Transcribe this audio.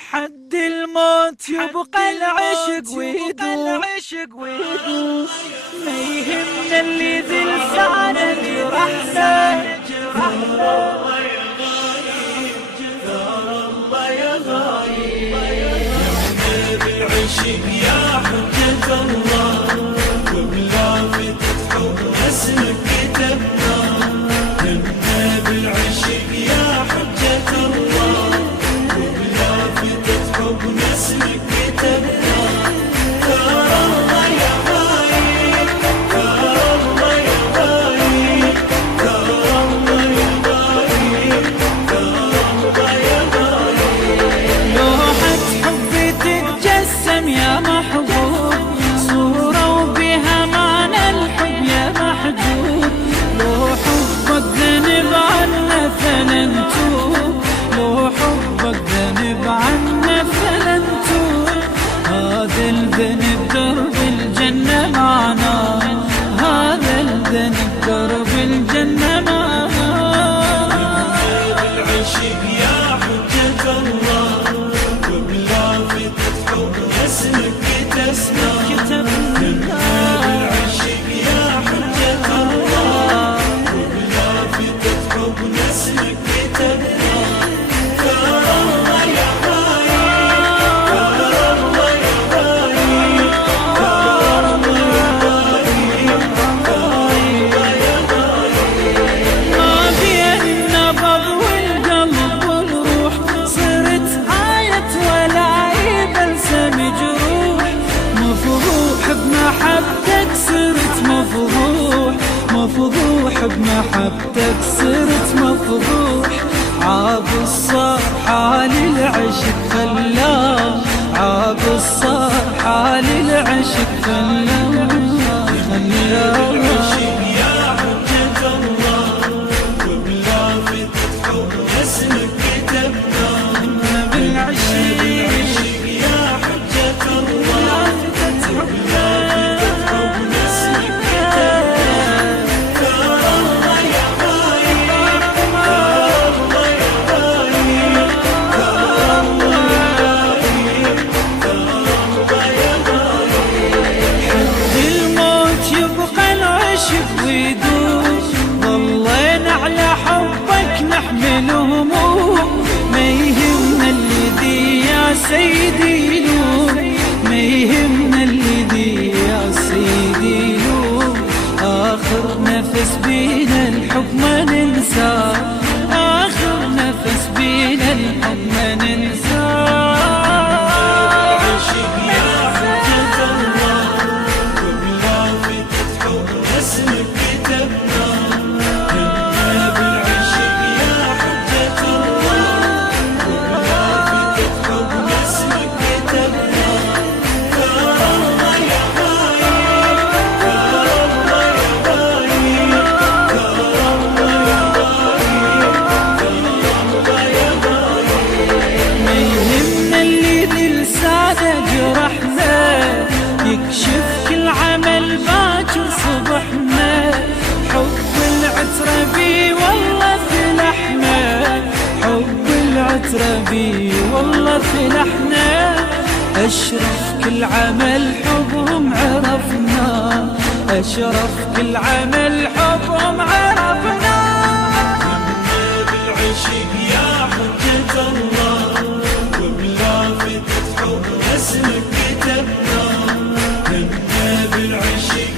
حد الموت يبقى العشق ويدوم، ما يهمنا اللي ذي لسانه جرحنا. بالعشق يا حجة الله، وبلافتة حب اسمك كتبنا. نمنا بالعشق يا حجة الله، وبلافتة حب اسمك كتبنا. يا الله يا غايب، يا الله يا غايب، يا الله يا غايب، يا الله يا غايب. لوحة حبي تتجسم يا محبوب، صورة وبها معنى الحب يا محجوب. لو حبك ذنب عنا فلن توب، لو حبك ذنب عنا فلن توب. هذا الذنب درب الجنة معنا، هذا الذنب درب الجنة معنا. بالعشق يا حجة الله، وبلافتة حب اسمك كتبنا. بالعشق يا حجة الله، وبلافتة حب اسمك كتبنا. يا الله يا غايب، يا الله يا غايب، يا الله يا غايب، يا الله يا غايب. ما بين النبض والقلب والروح صرت آية ولاعيب بلسم جروح. مفضوح بمحبتك صرت مفضوح، مفضوح بمحبتك صرت مفضوح. عاب الصار حال العشق خلاه، عاب الصار حال العشق خلاه. بالعشق يا حجة الله، وبلافتة حب اسمك كتبنا. بالعشق يا حجة الله، وبلافتة حب اسمك كتبنا. يا الله يا غايب، يا الله يا غايب، يا الله يا غايب، يا الله يا غايب. حد الموت يبقى العشق ويدوم، ضلينا على حبك نحمل هموم. ما يهمنا الذي يا سيدي يلوم، ما يهمنا الذي يا سيدي يلوم. آخر نفس بينا الحب ما ننساه، آخر نفس بينا الحب ما ننساه. بالعشق يا حجة الله، وبلافتة حب اسمك كتبنا. نمنا بالعشق يا حجة الله، وبلافتة حب اسمك كتبنا. يا الله يا غايب، يا الله يا غايب، يا الله يا غايب، يا الله يا غايب. ما يهمنا اللي ذي لسانه جرحنا، يكشف كل عمل باكر صبحنا. حب العترة بي والله فلحنا، حب العترة بي والله فلحنا. أشرف كل عمل حبهم عرفنا، أشرف كل عمل حبهم عرفنا. بالعشق يا حجة الله، وبلافتة حب اسمك كتبنا. نمنا بالعشق